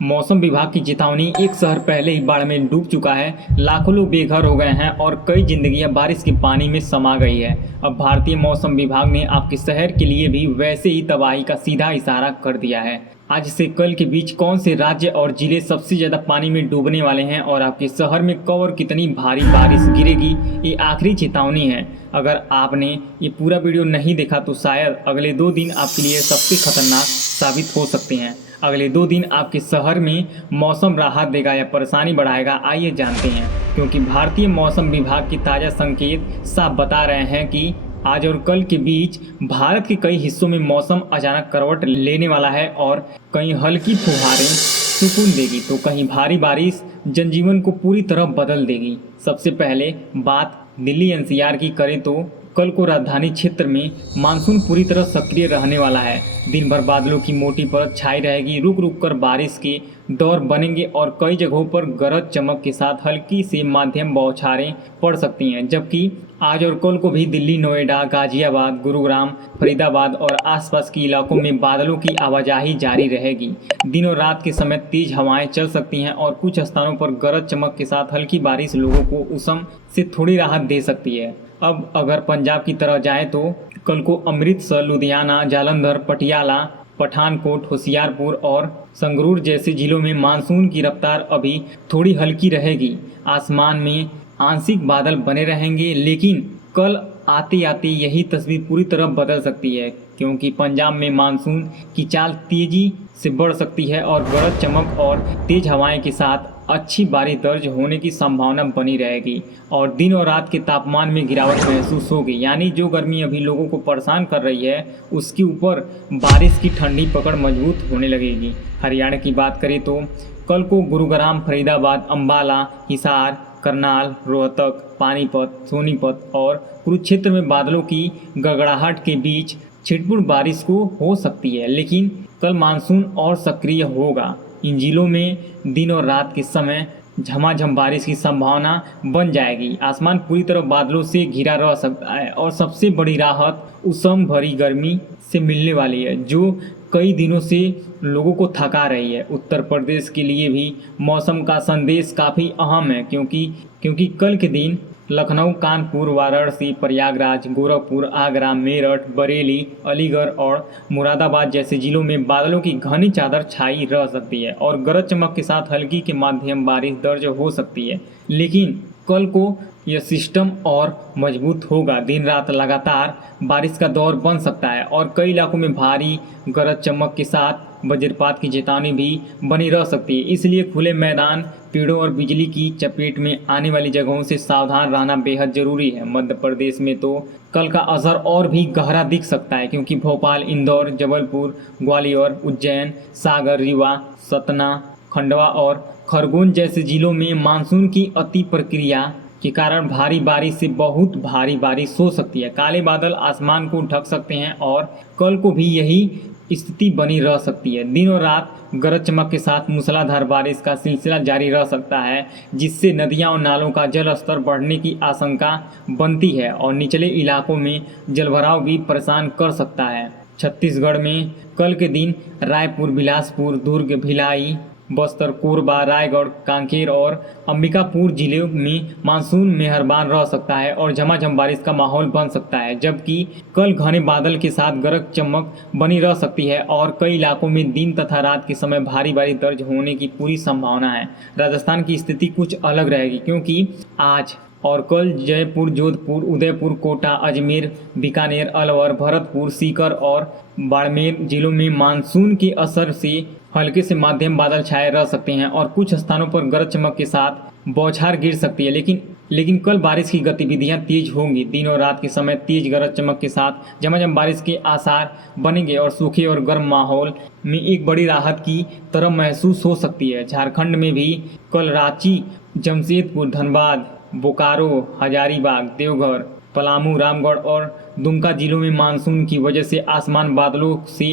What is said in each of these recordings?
मौसम विभाग की चेतावनी, एक शहर पहले ही बाढ़ में डूब चुका है। लाखों लोग बेघर हो गए हैं और कई जिंदगियां बारिश के पानी में समा गई है। अब भारतीय मौसम विभाग ने आपके शहर के लिए भी वैसे ही तबाही का सीधा इशारा कर दिया है। आज से कल के बीच कौन से राज्य और जिले सबसे ज्यादा पानी में डूबने वाले हैं और आपके शहर में कब और कितनी भारी बारिश गिरेगी, ये आखिरी चेतावनी है। अगर आपने ये पूरा वीडियो नहीं देखा तो शायद अगले 2 दिन आपके लिए सबसे खतरनाक साबित हो सकते हैं। अगले 2 दिन आपके शहर में मौसम राहत देगा या परेशानी बढ़ाएगा, आइए जानते हैं। क्योंकि भारतीय मौसम विभाग की ताज़ा संकेत साफ बता रहे हैं कि आज और कल के बीच भारत के कई हिस्सों में मौसम अचानक करवट लेने वाला है और कहीं हल्की फुहारें सुकून देगी तो कहीं भारी बारिश जनजीवन को पूरी तरह बदल देगी। सबसे पहले बात दिल्ली एनसीआर की करें तो कल को राजधानी क्षेत्र में मानसून पूरी तरह सक्रिय रहने वाला है। दिन भर बादलों की मोटी परत छाई रहेगी, रुक रुक कर बारिश के दौर बनेंगे और कई जगहों पर गरज चमक के साथ हल्की से मध्यम बौछारें पड़ सकती हैं। जबकि आज और कल को भी दिल्ली, नोएडा, गाजियाबाद, गुरुग्राम, फरीदाबाद और आसपास के इलाकों में बादलों की आवाजाही जारी रहेगी। दिन और रात के समय तेज हवाएं चल सकती हैं और कुछ स्थानों पर गरज चमक के साथ हल्की बारिश लोगों को उष्ण से थोड़ी राहत दे सकती है। अब अगर पंजाब की तरफ जाएं तो कल को अमृतसर, लुधियाना, जालंधर, पटियाला, पठानकोट, होशियारपुर और संगरूर जैसे जिलों में मानसून की रफ्तार अभी थोड़ी हल्की रहेगी। आसमान में आंशिक बादल बने रहेंगे, लेकिन कल आते आते यही तस्वीर पूरी तरह बदल सकती है, क्योंकि पंजाब में मानसून की चाल तेजी से बढ़ सकती है और गरज चमक और तेज हवाएं के साथ अच्छी बारिश दर्ज होने की संभावना बनी रहेगी और दिन और रात के तापमान में गिरावट महसूस होगी। यानी जो गर्मी अभी लोगों को परेशान कर रही है उसके ऊपर बारिश की ठंडी पकड़ मजबूत होने लगेगी। हरियाणा की बात करें तो कल को गुरुग्राम, फरीदाबाद, अंबाला, हिसार, करनाल, रोहतक, पानीपत, सोनीपत और कुरुक्षेत्र में बादलों की गड़गड़ाहट के बीच छिटपुट बारिश को हो सकती है, लेकिन कल मानसून और सक्रिय होगा। इन जिलों में दिन और रात के समय झमाझम बारिश की संभावना बन जाएगी। आसमान पूरी तरह बादलों से घिरा रह सकता है और सबसे बड़ी राहत उष्ण भरी गर्मी से मिलने वाली है, जो कई दिनों से लोगों को थका रही है। उत्तर प्रदेश के लिए भी मौसम का संदेश काफ़ी अहम है, क्योंकि कल के दिन लखनऊ, कानपुर, वाराणसी, प्रयागराज, गोरखपुर, आगरा, मेरठ, बरेली, अलीगढ़ और मुरादाबाद जैसे जिलों में बादलों की घनी चादर छाई रह सकती है और गरज चमक के साथ हल्की के माध्यम बारिश दर्ज हो सकती है। लेकिन कल को यह सिस्टम और मजबूत होगा। दिन रात लगातार बारिश का दौर बन सकता है और कई इलाकों में भारी गरज चमक के साथ वज्रपात की चेतावनी भी बनी रह सकती है। इसलिए खुले मैदान, पेड़ों और बिजली की चपेट में आने वाली जगहों से सावधान रहना बेहद जरूरी है। मध्य प्रदेश में तो कल का असर और भी गहरा दिख सकता है, क्योंकि भोपाल, इंदौर, जबलपुर, ग्वालियर, उज्जैन, सागर, रीवा, सतना, खंडवा और खरगोन जैसे जिलों में मानसून की अति प्रक्रिया के कारण भारी बारिश से बहुत भारी बारिश हो सकती है। काले बादल आसमान को ढक सकते हैं और कल को भी यही स्थिति बनी रह सकती है। दिन और रात गरज चमक के साथ मूसलाधार बारिश का सिलसिला जारी रह सकता है, जिससे नदियां और नालों का जल स्तर बढ़ने की आशंका बनती है और निचले इलाकों में जलभराव भी परेशान कर सकता है। छत्तीसगढ़ में कल के दिन रायपुर, बिलासपुर, दुर्ग, भिलाई, बस्तर, कोरबा, रायगढ़, कांकेर और अंबिकापुर जिलों में मानसून मेहरबान रह सकता है और झमाझम बारिश का माहौल बन सकता है। जबकि कल घने बादल के साथ गरज चमक बनी रह सकती है और कई इलाकों में दिन तथा रात के समय भारी बारिश दर्ज होने की पूरी संभावना है। राजस्थान की स्थिति कुछ अलग रहेगी, क्योंकि आज और कल जयपुर, जोधपुर, उदयपुर, कोटा, अजमेर, बीकानेर, अलवर, भरतपुर, सीकर और बाड़मेर जिलों में मानसून के असर से हल्के से मध्यम बादल छाए रह सकते हैं और कुछ स्थानों पर गरज चमक के साथ बौछार गिर सकती है। लेकिन कल बारिश की गतिविधियां तेज होंगी। दिन और रात के समय तेज गरज चमक के साथ झमाझम बारिश के आसार बनेंगे और सूखे और गर्म माहौल में एक बड़ी राहत की तरह महसूस हो सकती है। झारखंड में भी कल रांची, जमशेदपुर, धनबाद, बोकारो, हजारीबाग, देवघर, पलामू, रामगढ़ और दुमका जिलों में मानसून की वजह से आसमान बादलों से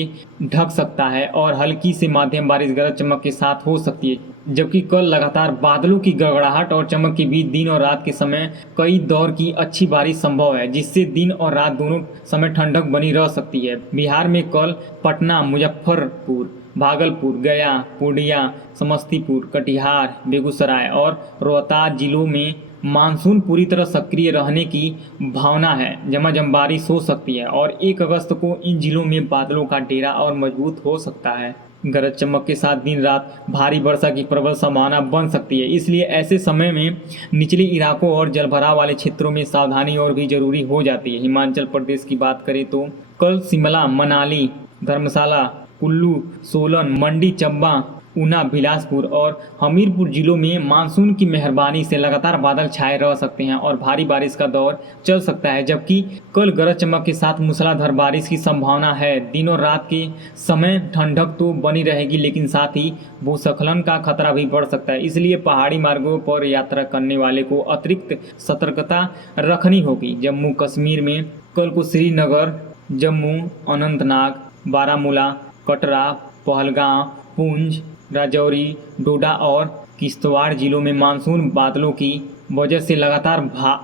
ढक सकता है और हल्की से मध्यम बारिश गरज चमक के साथ हो सकती है। जबकि कल लगातार बादलों की गड़गड़ाहट और चमक के बीच दिन और रात के समय कई दौर की अच्छी बारिश संभव है, जिससे दिन और रात दोनों समय ठंडक बनी रह सकती है। बिहार में कल पटना, मुजफ्फरपुर, भागलपुर, गया, पूर्णिया, समस्तीपुर, कटिहार, बेगूसराय और रोहतास जिलों में मानसून पूरी तरह सक्रिय रहने की भावना है। झमाझम बारिश हो सकती है और 1 अगस्त को इन जिलों में बादलों का डेरा और मजबूत हो सकता है। गरज चमक के साथ दिन रात भारी वर्षा की प्रबल संभावना बन सकती है, इसलिए ऐसे समय में निचले इलाकों और जलभराव वाले क्षेत्रों में सावधानी और भी जरूरी हो जाती है। हिमाचल प्रदेश की बात करें तो कल शिमला, मनाली, धर्मशाला, कुल्लू, सोलन, मंडी, चंबा, ऊना, बिलासपुर और हमीरपुर जिलों में मानसून की मेहरबानी से लगातार बादल छाए रह सकते हैं और भारी बारिश का दौर चल सकता है, जबकि कल गरज चमक के साथ मूसलाधार बारिश की संभावना है। दिन और रात के समय ठंडक तो बनी रहेगी, लेकिन साथ ही भूस्खलन का खतरा भी बढ़ सकता है, इसलिए पहाड़ी मार्गों पर यात्रा करने वाले को अतिरिक्त सतर्कता रखनी होगी। जम्मू कश्मीर में कल को श्रीनगर, जम्मू, अनंतनाग, बारामूला, कटरा, पहलगाम, पुंछ, राजौरी, डोडा और किश्तवाड़ जिलों में मानसून बादलों की वजह से लगातार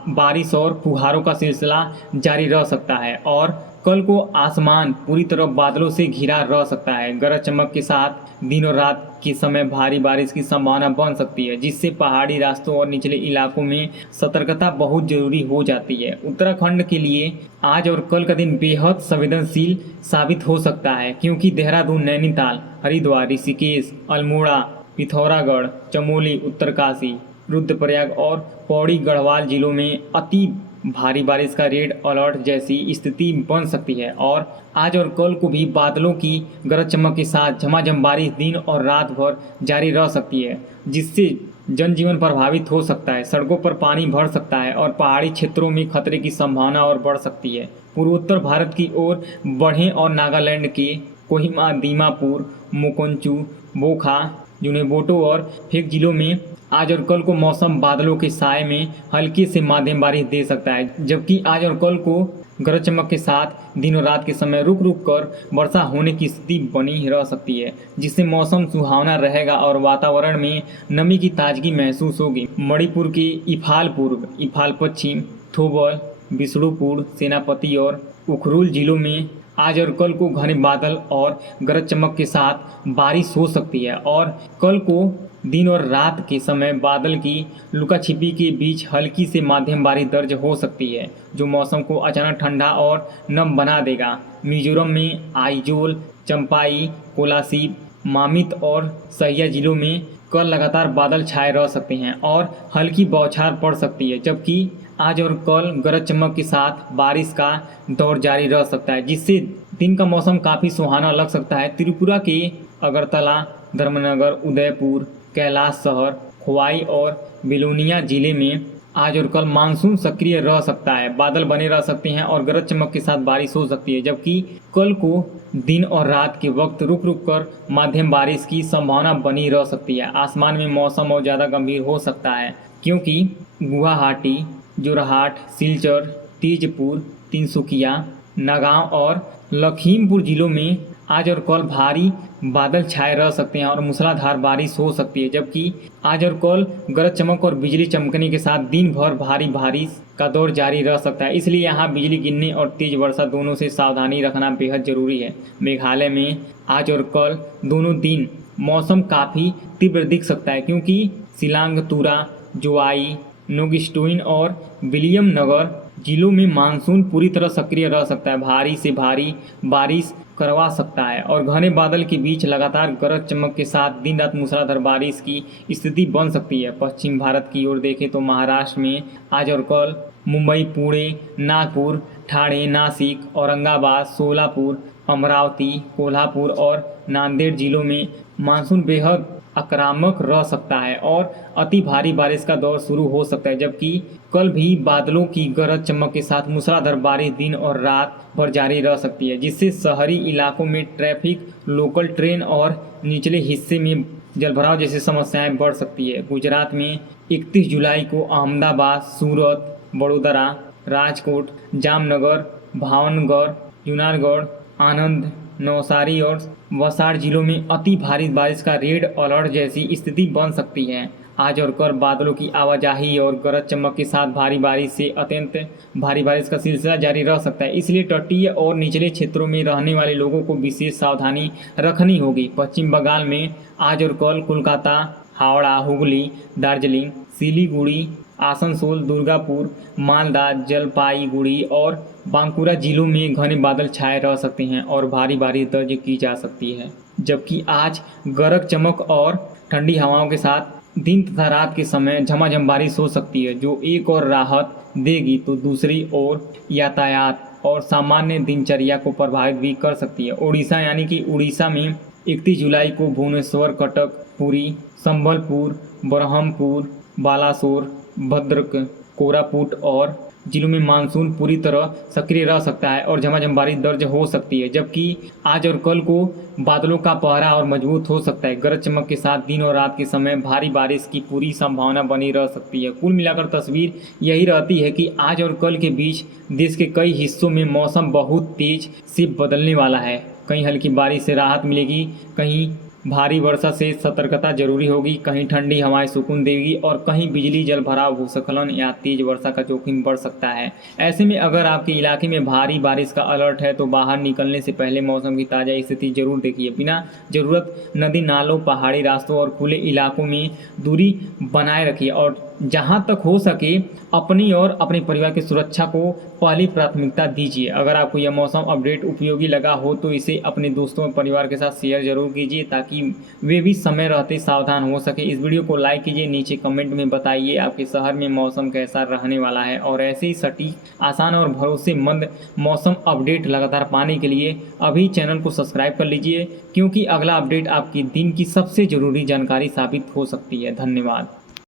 बारिश और फुहारों का सिलसिला जारी रह सकता है और कल को आसमान पूरी तरह बादलों से घिरा रह सकता है। गरज चमक के साथ दिन और रात के समय भारी बारिश की संभावना बन सकती है, जिससे पहाड़ी रास्तों और निचले इलाकों में सतर्कता बहुत जरूरी हो जाती है। उत्तराखंड के लिए आज और कल का दिन बेहद संवेदनशील साबित हो सकता है, क्योंकि देहरादून, नैनीताल, हरिद्वार, ऋषिकेश, अल्मोड़ा, पिथौरागढ़, चमोली, उत्तरकाशी, रुद्रप्रयाग और पौड़ी गढ़वाल जिलों में अति भारी बारिश का रेड अलर्ट जैसी स्थिति बन सकती है और आज और कल को भी बादलों की गरज चमक के साथ झमाझम बारिश दिन और रात भर जारी रह सकती है, जिससे जनजीवन प्रभावित हो सकता है, सड़कों पर पानी भर सकता है और पहाड़ी क्षेत्रों में खतरे की संभावना और बढ़ सकती है। पूर्वोत्तर भारत की ओर बढ़ें और नागालैंड के कोहिमा, दीमापुर, मोकोंचू, बोखा, जुनेबोटो और फेक जिलों में आज और कल को मौसम बादलों के साए में हल्की से मध्यम बारिश दे सकता है, जबकि आज और कल को गरज चमक के साथ दिन और रात के समय रुक रुक कर वर्षा होने की स्थिति बनी रह सकती है, जिससे मौसम सुहावना रहेगा और वातावरण में नमी की ताजगी महसूस होगी। मणिपुर के इम्फाल पूर्व, इम्फाल पश्चिम, थोबल, बिष्णुपुर, सेनापति और उखरुल जिलों में आज और कल को घने बादल और गरज चमक के साथ बारिश हो सकती है और कल को दिन और रात के समय बादल की लुका छिपी के बीच हल्की से मध्यम बारिश दर्ज हो सकती है, जो मौसम को अचानक ठंडा और नम बना देगा। मिजोरम में आइजोल, चंपाई, कोलासिब, मामित और सहिया जिलों में कल लगातार बादल छाए रह सकते हैं और हल्की बौछार पड़ सकती है, जबकि आज और कल गरज चमक के साथ बारिश का दौर जारी रह सकता है, जिससे दिन का मौसम काफ़ी सुहाना लग सकता है। त्रिपुरा के अगरतला, धर्मनगर, उदयपुर, कैलाश शहर, खोवाई और बिलोनिया जिले में आज और कल मानसून सक्रिय रह सकता है, बादल बने रह सकते हैं और गरज चमक के साथ बारिश हो सकती है, जबकि कल को दिन और रात के वक्त रुक रुक कर मध्यम बारिश की संभावना बनी रह सकती है। आसमान में मौसम और ज़्यादा गंभीर हो सकता है, क्योंकि गुवाहाटी, जोरहाट, सिलचर, तेजपुर, तिनसुकिया, नगांव और लखीमपुर जिलों में आज और कल भारी बादल छाए रह सकते हैं और मूसलाधार बारिश हो सकती है, जबकि आज और कल गरज चमक और बिजली चमकने के साथ दिन भर भारी बारिश का दौर जारी रह सकता है, इसलिए यहाँ बिजली गिरने और तेज वर्षा दोनों से सावधानी रखना बेहद जरूरी है। मेघालय में आज और कल दोनों दिन मौसम काफ़ी तीव्र दिख सकता है, क्योंकि शिलांग, तुरा, जोवाई, नोगिस्टोइन और विलियम नगर जिलों में मानसून पूरी तरह सक्रिय रह सकता है, भारी से भारी बारिश करवा सकता है और घने बादल के बीच लगातार गरज चमक के साथ दिन रात मूसलाधार बारिश की स्थिति बन सकती है। पश्चिम भारत की ओर देखें तो महाराष्ट्र में आज और कल मुंबई, पुणे, नागपुर, ठाणे, नासिक, औरंगाबाद, सोलापुर, अमरावती, कोल्हापुर और नांदेड़ जिलों में मानसून बेहद आक्रामक रह सकता है और अति भारी बारिश का दौर शुरू हो सकता है, जबकि कल भी बादलों की गरज चमक के साथ मूसलाधार बारिश दिन और रात भर जारी रह सकती है, जिससे शहरी इलाकों में ट्रैफिक, लोकल ट्रेन और निचले हिस्से में जलभराव जैसी समस्याएं बढ़ सकती है। गुजरात में 31 जुलाई को अहमदाबाद, सूरत, वडोदरा, राजकोट, जामनगर, भावनगर, जूनागढ़, आनंद, नौसारी और वसाड़ जिलों में अति भारी बारिश का रेड अलर्ट जैसी स्थिति बन सकती है। आज और कल बादलों की आवाजाही और गरज चमक के साथ भारी बारिश से अत्यंत भारी बारिश का सिलसिला जारी रह सकता है, इसलिए तटीय और निचले क्षेत्रों में रहने वाले लोगों को विशेष सावधानी रखनी होगी। पश्चिम बंगाल में आज और कल कोलकाता, हावड़ा, हुगली, दार्जिलिंग, सिलीगुड़ी, आसनसोल, दुर्गापुर, मालदा, जलपाईगुड़ी और बांकुरा जिलों में घने बादल छाए रह सकते हैं और भारी बारिश दर्ज की जा सकती है। जबकि आज गरज चमक और ठंडी हवाओं के साथ दिन तथा रात के समय झमाझम बारिश हो सकती है, जो एक और राहत देगी तो दूसरी ओर यातायात और सामान्य दिनचर्या को प्रभावित भी कर सकती है। उड़ीसा यानी कि उड़ीसा में 31 जुलाई को भुवनेश्वर, कटक, पुरी, संबलपुर, बरहमपुर, बालासोर, भद्रक, कोरापुट और जिलों में मानसून पूरी तरह सक्रिय रह सकता है और झमाझम बारिश दर्ज हो सकती है। जबकि आज और कल को बादलों का पहरा और मजबूत हो सकता है। गरज चमक के साथ दिन और रात के समय भारी बारिश की पूरी संभावना बनी रह सकती है। कुल मिलाकर तस्वीर यही रहती है कि आज और कल के बीच देश के कई हिस्सों में मौसम बहुत तेज से बदलने वाला है। कहीं हल्की बारिश से राहत मिलेगी, कहीं भारी वर्षा से सतर्कता जरूरी होगी, कहीं ठंडी हवाएं सुकून देगी और कहीं बिजली, जल भराव, भूस्खलन या तेज वर्षा का जोखिम बढ़ सकता है। ऐसे में अगर आपके इलाके में भारी बारिश का अलर्ट है तो बाहर निकलने से पहले मौसम की ताज़ा स्थिति जरूर देखिए। बिना जरूरत नदी नालों, पहाड़ी रास्तों और खुले इलाकों में दूरी बनाए रखिए और जहां तक हो सके अपनी और अपने परिवार की सुरक्षा को पहली प्राथमिकता दीजिए। अगर आपको यह मौसम अपडेट उपयोगी लगा हो तो इसे अपने दोस्तों और परिवार के साथ शेयर जरूर कीजिए ताकि वे भी समय रहते सावधान हो सके। इस वीडियो को लाइक कीजिए, नीचे कमेंट में बताइए आपके शहर में मौसम कैसा रहने वाला है और ऐसे ही सटीक, आसान और भरोसेमंद मौसम अपडेट लगातार पाने के लिए अभी चैनल को सब्सक्राइब कर लीजिए, क्योंकि अगला अपडेट आपकी दिन की सबसे ज़रूरी जानकारी साबित हो सकती है। धन्यवाद।